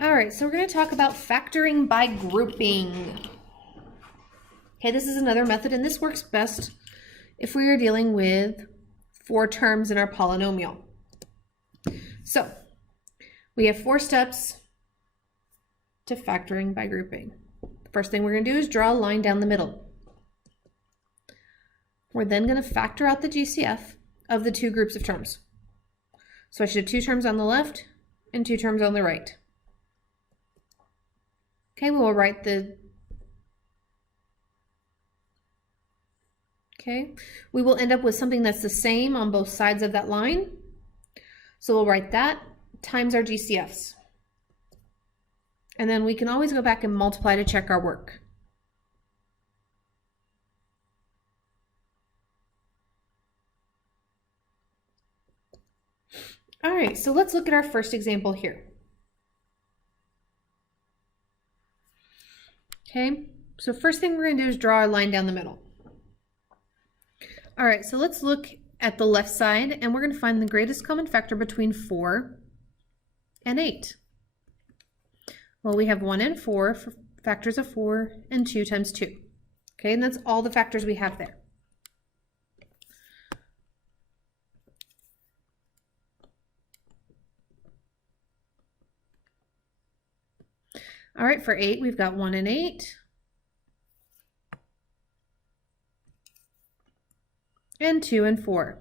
All right, so we're going to talk about factoring by grouping. Okay, this is another method, and this works best if we are dealing with 4 terms in our polynomial. So we have 4 steps to factoring by grouping. The first thing we're going to do is draw a line down the middle. We're then going to factor out the GCF of the 2 groups of terms. So I should have 2 terms on the left and 2 terms on the right. Okay, we will write we will end up with something that's the same on both sides of that line. So we'll write that times our GCFs. And then we can always go back and multiply to check our work. All right, so let's look at our first example here. Okay, so first thing we're going to do is draw a line down the middle. All right, so let's look at the left side, and we're going to find the greatest common factor between 4 and 8. Well, we have 1 and 4 for factors of 4 and 2 times 2. Okay, and that's all the factors we have there. All right, for 8, we've got 1 and 8. And 2 and 4.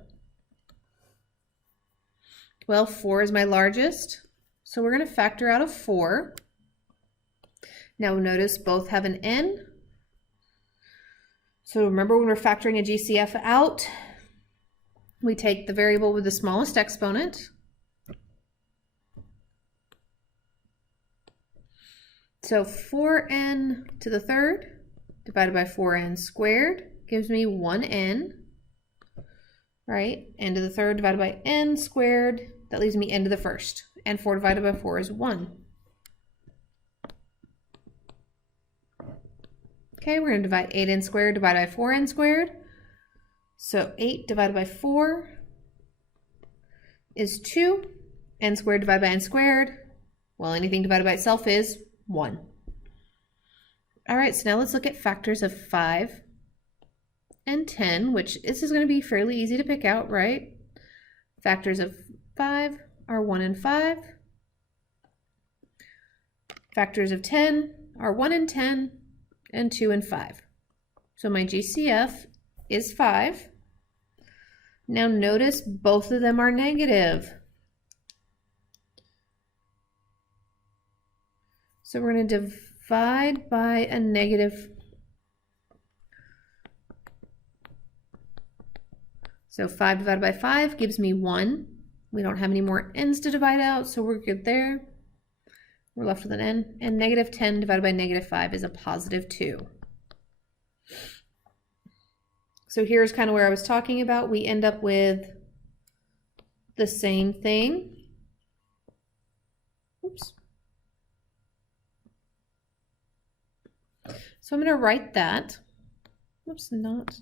Well, 4 is my largest, so we're going to factor out of 4. Now notice both have an n. So remember when we're factoring a GCF out, we take the variable with the smallest exponent. So 4n to the third divided by 4n squared gives me 1n, right? N to the third divided by n squared, that leaves me n to the first. And 4 divided by 4 is 1. Okay, we're going to divide 8n squared divided by 4n squared. So 8 divided by 4 is 2. N squared divided by n squared, well, anything divided by itself is 1. All right, so now let's look at factors of 5 and 10, which this is going to be fairly easy to pick out, right? Factors of 5 are 1 and 5. Factors of 10 are 1 and 10 and 2 and 5. So my GCF is 5. Now notice both of them are negative. So we're going to divide by a negative. So 5 divided by 5 gives me 1. We don't have any more n's to divide out, so we're good there. We're left with an n. And negative 10 divided by negative 5 is a positive 2. So here's kind of where I was talking about. We end up with the same thing. Oops. So I'm going to write that. Oops, not.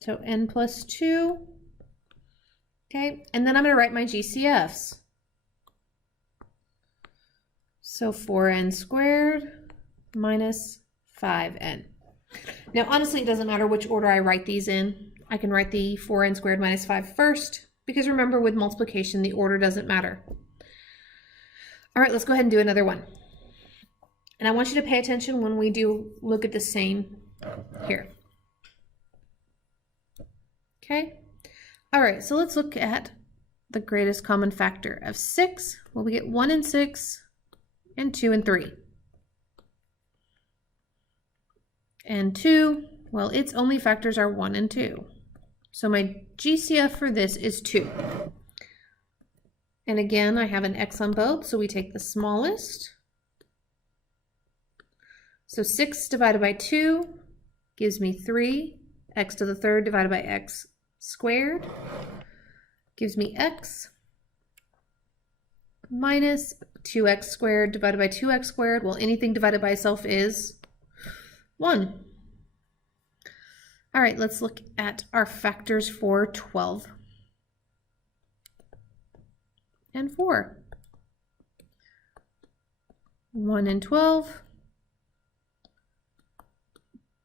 So n plus 2. Okay, and then I'm going to write my GCFs. So 4n squared minus 5n. Now, honestly, it doesn't matter which order I write these in. I can write the 4n squared minus 5 first, because remember, with multiplication, the order doesn't matter. All right, let's go ahead and do another one. And I want you to pay attention when we do look at the same here. Okay. All right, so let's look at the greatest common factor of 6. Well, we get 1 and 6 and 2 and 3. And 2, well, its only factors are 1 and 2. So my GCF for this is 2. And again, I have an x on both, so we take the smallest. So 6 divided by 2 gives me 3. X to the third divided by x squared gives me x minus 2x squared divided by 2x squared. Well, anything divided by itself is 1. All right, let's look at our factors for 12. and 4. 1 and 12.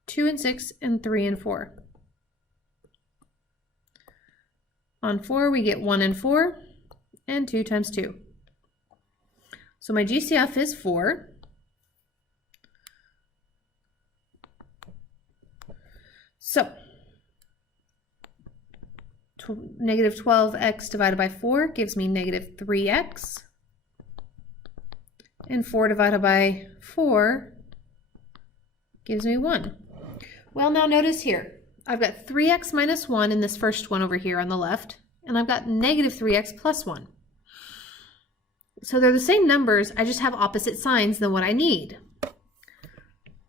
2 and 6, and 3 and 4. On 4, we get 1 and 4, and 2 times 2. So my GCF is 4. So, negative 12x divided by 4 gives me negative 3x. And 4 divided by 4 gives me 1. Well, now notice here, I've got 3x minus 1 in this first one over here on the left, and I've got negative 3x plus 1. So they're the same numbers, I just have opposite signs than what I need.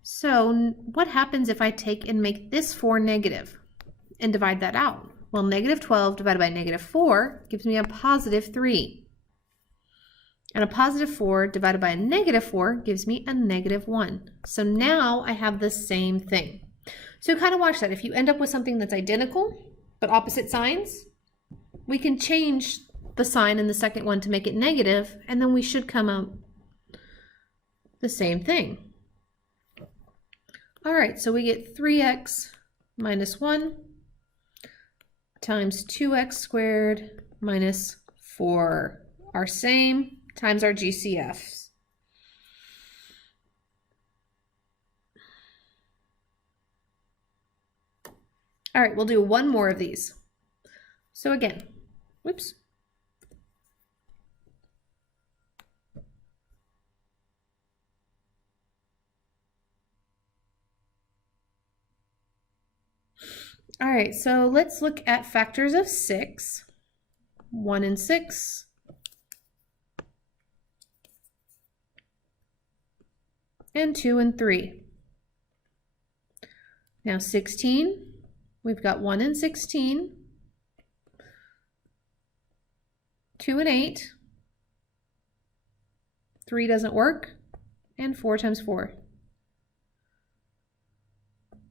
So what happens if I take and make this 4 negative and divide that out? Well, negative 12 divided by negative 4 gives me a positive 3. And a positive 4 divided by a negative 4 gives me a negative 1. So now I have the same thing. So kind of watch that. If you end up with something that's identical but opposite signs, we can change the sign in the second one to make it negative, and then we should come out the same thing. All right, so we get 3x minus 1 times 2x squared minus 4, our same, times our GCFs. All right, we'll do one more of these. So again, whoops. All right, so let's look at factors of 6. 1 and 6. And 2 and 3. Now 16. We've got 1 and 16, 2 and 8, 3 doesn't work, and 4 times 4.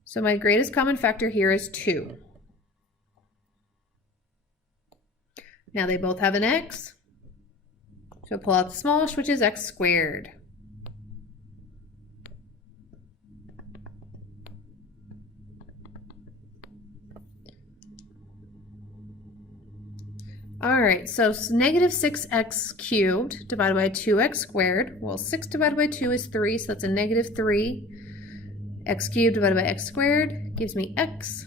So my greatest common factor here is 2. Now they both have an x, so pull out the smallest, which is x squared. All right, so negative 6x cubed divided by 2x squared. Well, 6 divided by 2 is 3, so that's a negative 3. X cubed divided by x squared gives me x.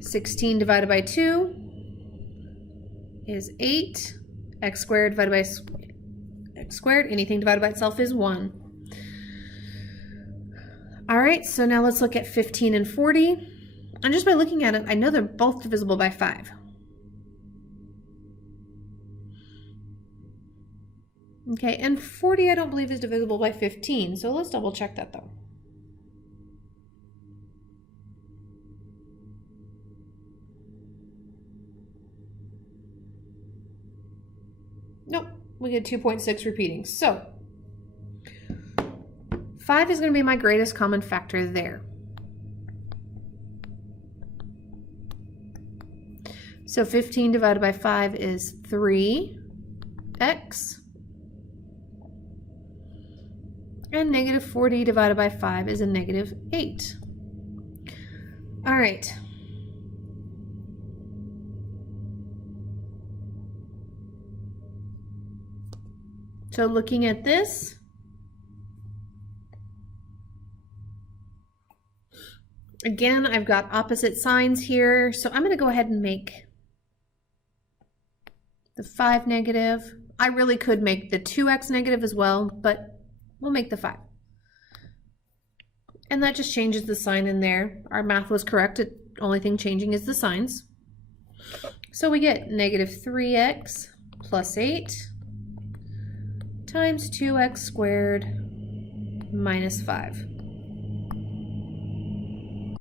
16 divided by 2 is 8. X squared divided by x squared, anything divided by itself is 1. All right, so now let's look at 15 and 40. And just by looking at it, I know they're both divisible by 5. Okay, and 40 I don't believe is divisible by 15, so let's double check that though. Nope, we get 2.6 repeating. So 5 is going to be my greatest common factor there. So 15 divided by 5 is 3x. And negative 40 divided by 5 is a negative 8. All right. So looking at this, again, I've got opposite signs here. So I'm going to go ahead and make the 5 negative. I really could make the 2x negative as well, but we'll make the 5. And that just changes the sign in there. Our math was correct. The only thing changing is the signs. So we get negative 3x plus 8 times 2x squared minus 5.